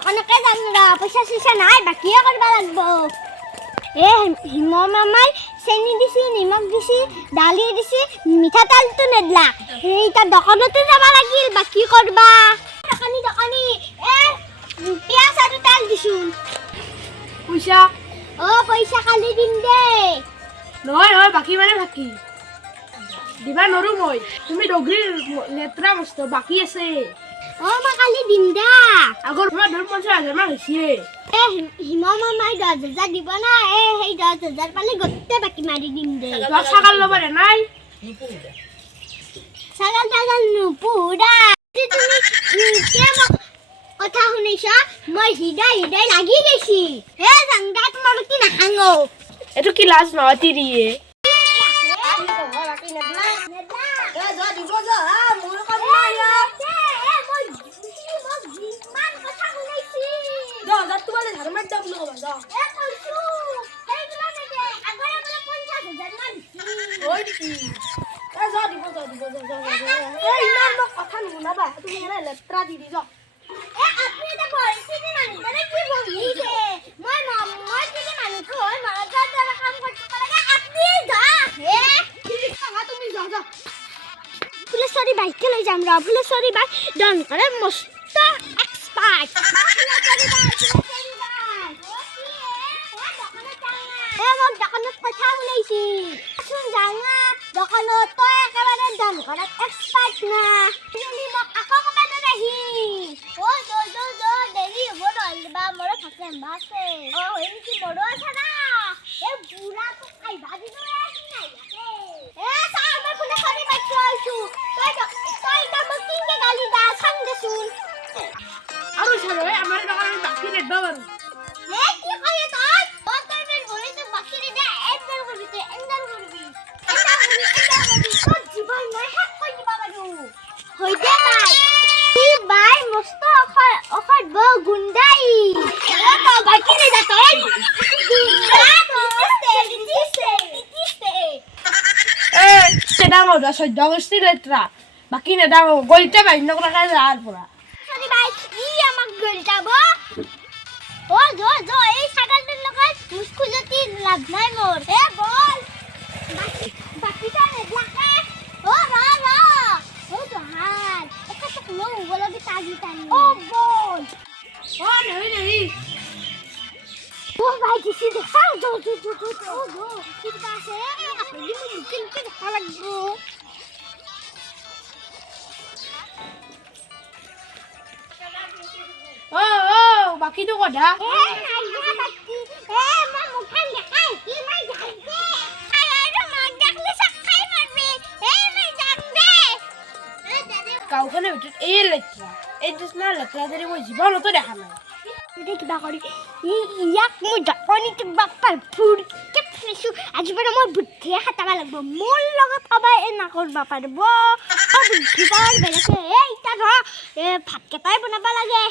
দোকানকে যাম ৰ পইচা চইচা নাই বাকিয়ে কৰিব লাগিব হিম মামাই চেনি দিছি নিমখ দিছি দালি দিছি মিঠাতেলটো নেদলা এইটা দোকানতে যাব লাগিল বাকি কৰবা দোকানী পিয়াজ আৰু তেল দিছো পইচা পইচা কালি দিম দে নহয় বাকি মানে বাকি দিবা নৰো মই তুমি ডগৰীৰ লেত্ৰা বস্তু বাকি আছে মই কালি দিম দা আগৰ তোমাৰ 50,000 মান হৈছে হিম মামাই 10,000 দিব না সেই 10,000 পালে গোটে বাকি মাৰি দিম দে ছাগাল ল'ব দে নাই ছাগাল নুপুৰা তুমি কথা শুনিছা মই হৃদয় লাগি গৈছি জাংগা তোমাৰ কি নাখাঙো এইটো কি লাজ নহয় তিৰিয়ে কথা নুশুনাবা তুমি লেত্ৰা দি যোৱা ফুলেশ্বৰী বাইকে লৈ যাম ৰ ফুলেশ্বৰী বাই ডন কৰে মস্ত এক্সপাৰ্ট মই দোকানত কথা শুনাইছি জানা দোকানত তই একেবাৰে ডন কৰে এক্সপাৰ্ট না তুমি মোক আকৌ কবা নাহি দেৰি হ'ব নহ'লে মোৰ থাকে মাছে হয় নেকি মোৰো আছে না বুঢ়া তোক খাইবা দিনো আৰু চাৰে আমাৰ দোকানত বাকি নেদবা বাৰু কি কৰে তই তই মেন ভৰি তো বাকি দে এন্ডাৰ কৰিবি এন্ডাৰ কৰিবি তোৰ জীৱন মই শেষ কৰি দিবা বাৰু হইতে নাই কি বাই মস্ত অখৰ ব গুন্ডাই তো বাকি দে তই গুন্ডা ডাঙৰ দা 14 বস্তি লেত্ৰা বাকি নেদাও গলতে বাইন নকৰা যাৰ পৰা সৰি ভাই ই আমাক গলতাব এই ছাগলটোৰ লগত মুস্কুলতি লাভ নাই মোৰ বল বাকিটা নেদলাকে জহান একাতক লও বলবি তাগি বল নেহি ভাই দিছি দেখা কি আছে আপনি মুকিন কে দেখা লাগবো বাকিটো কথা গাঁওখনৰ ভিতৰত এই লেত্ৰা এই নিচিনা লেত্ৰা যদি মই জীৱনতো দেখা নাই কিবা কৰি ইয়াক মই জাপানীটো বাপ্পাৰ ফুৰকে ফেছো আজি পৰা মই বুদ্ধিয়ে খাটাব লাগিব মোৰ লগত সবাই নকৰিব পাৰিব বুদ্ধি পাৱাৰ বেলেগে ইটা ধৰ ভাতকেইটাই বনাব লাগে